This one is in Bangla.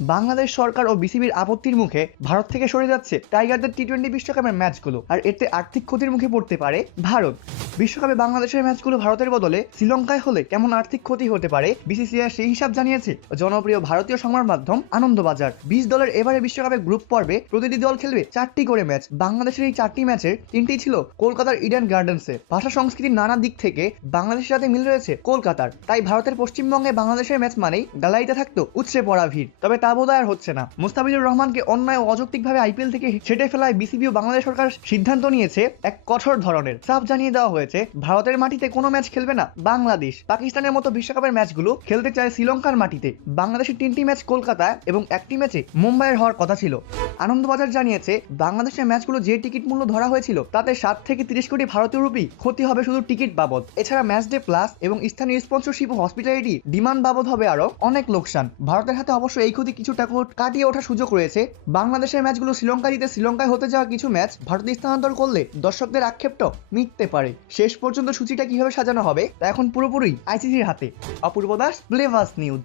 বাংলাদেশ সরকার ও বিসিবির আপত্তির মুখে ভারত থেকে সরে যাচ্ছে টাইগারদের টি-20 বিশ্বকাপের ম্যাচগুলো, আর এতে আর্থিক ক্ষতির মুখে পড়তে পারে ভারত। বিশ্বকাপে বাংলাদেশের ম্যাচগুলো ভারতের বদলে শ্রীলঙ্কায় হলে কেমন আর্থিক ক্ষতি হতে পারে বিসিসিআই সেই হিসাব জানিয়েছে জনপ্রিয় ভারতীয় সংবাদ মাধ্যম আনন্দবাজার। 20 দলের এবারে বিশ্বকাপে গ্রুপ পর্বে প্রতিটি দল খেলবে 4টি করে ম্যাচ। বাংলাদেশের এই 4টি ম্যাচের 3টি ছিল কলকাতার ইডেন গার্ডেন্সে। ভাষা সংস্কৃতির নানা দিক থেকে বাংলাদেশের সাথে মিল রয়েছে কলকাতার, তাই ভারতের পশ্চিমবঙ্গে বাংলাদেশের ম্যাচ মানেই গ্যালারিতে থাকতো উৎসে পড়া ভিড়। তবে তা বোধ আর হচ্ছে না। মুস্তাফিজুর রহমানকে অন্যায় ও অযৌক্তিকভাবে আইপিএল থেকে ছেটে ফেলায় বিসিবি ও বাংলাদেশ সরকার সিদ্ধান্ত নিয়েছে এক কঠোর ধরনের। সাফ জানিয়ে দেওয়া হয়েছে ভারতের মাটিতে কোনো ম্যাচ খেলবে না বাংলাদেশ। পাকিস্তানের মতো বিশ্বকাপের ম্যাচগুলো খেলতে চায় শ্রীলঙ্কার মাটিতে। বাংলাদেশের 3টি ম্যাচ কলকাতায় এবং 1টি ম্যাচে মুম্বাইয়ের হওয়ার কথা ছিল। আনন্দবাজার জানিয়েছে বাংলাদেশের ম্যাচগুলো যে টিকিট মূল্য ধরা হয়েছিল তাতে 7 থেকে 30 কোটি ভারতীয় রুপি ক্ষতি হবে শুধু টিকিট বাবদ। এছাড়া ম্যাচ ডে প্লাস এবং স্থানীয় স্পন্সরশিপ ও হসপিটালিটি ডিমান্ড বাবদ হবে আরো অনেক লোকসান। ভারতের হাতে অবশ্য এই ক্ষতি কিছুটা কাটিয়ে ওঠার সুযোগ রয়েছে। বাংলাদেশের ম্যাচগুলো শ্রীলঙ্কায় হতে যাওয়া কিছু ম্যাচ ভারতে স্থানান্তর করলে দর্শকদের আক্ষেপটাও মিটতে পারে। শেষ পর্যন্ত সূচিটা কিভাবে সাজানো হবে তা এখন পুরোপুরি আইসিসির হাতে। অপূর্ব দাস, ব্লেভাস নিউজ।